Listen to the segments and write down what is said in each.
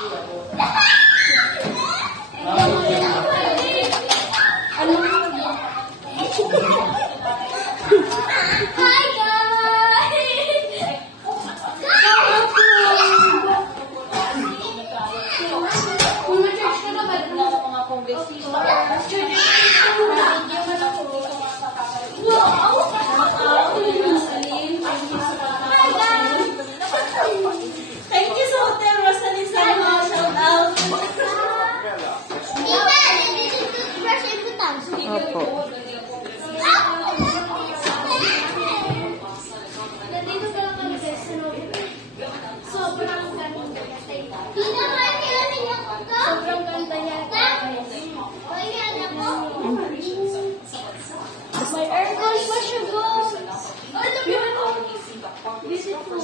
Opo. Sobrang ganda niya. My aircon pa siya go. Beautiful.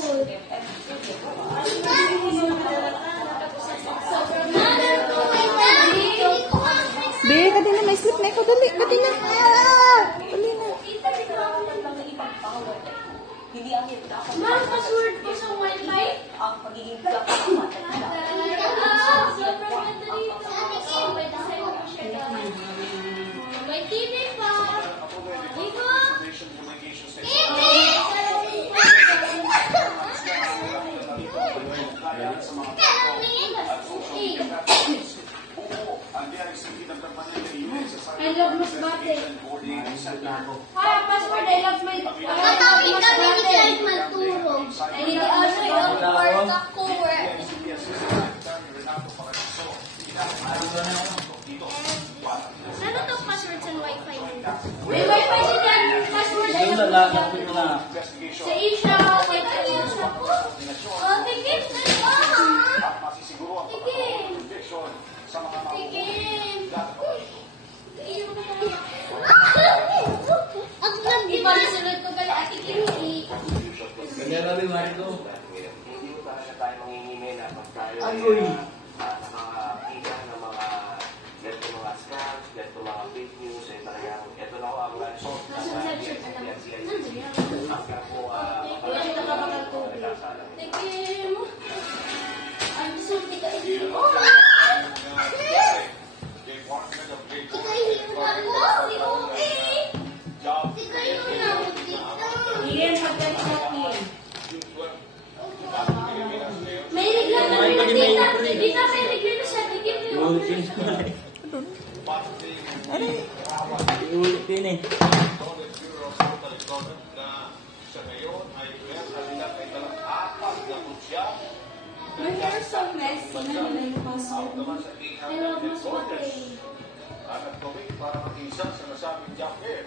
Be, kati na may slip na ikaw. Dali, kati na. Dali na. Ma'am, password po sa wifi? May TV pa. Iko. I love Mas Bate. Password, I love my... Katabi kami ni Jed Malturo. I need to also yung work ako. Ano to password sa wifi nila? May wifi din yan. Password, I love my Bate. Sa Asia, kay Asia po. Oh, tigil na ba? Tigil. Tigil. Ang lambi pa rin sunod ko gali ati Kimchi. Ganyan na rin Marco. Hindi mo talaga tayo mangingimay na pag tayo nakakita ng mga ganito mga scams, ganito mga fake news, eh talagang ito na ako ang result na hanggang po mapagkasalang. Tigil mo. Ang sulti ka ito. May reglano na dita. Dita may reglano siya. Tigil mo. Iulit din eh. My hair is so messy. I love Mas Bate. Para mag-isa sa nasabing jacket,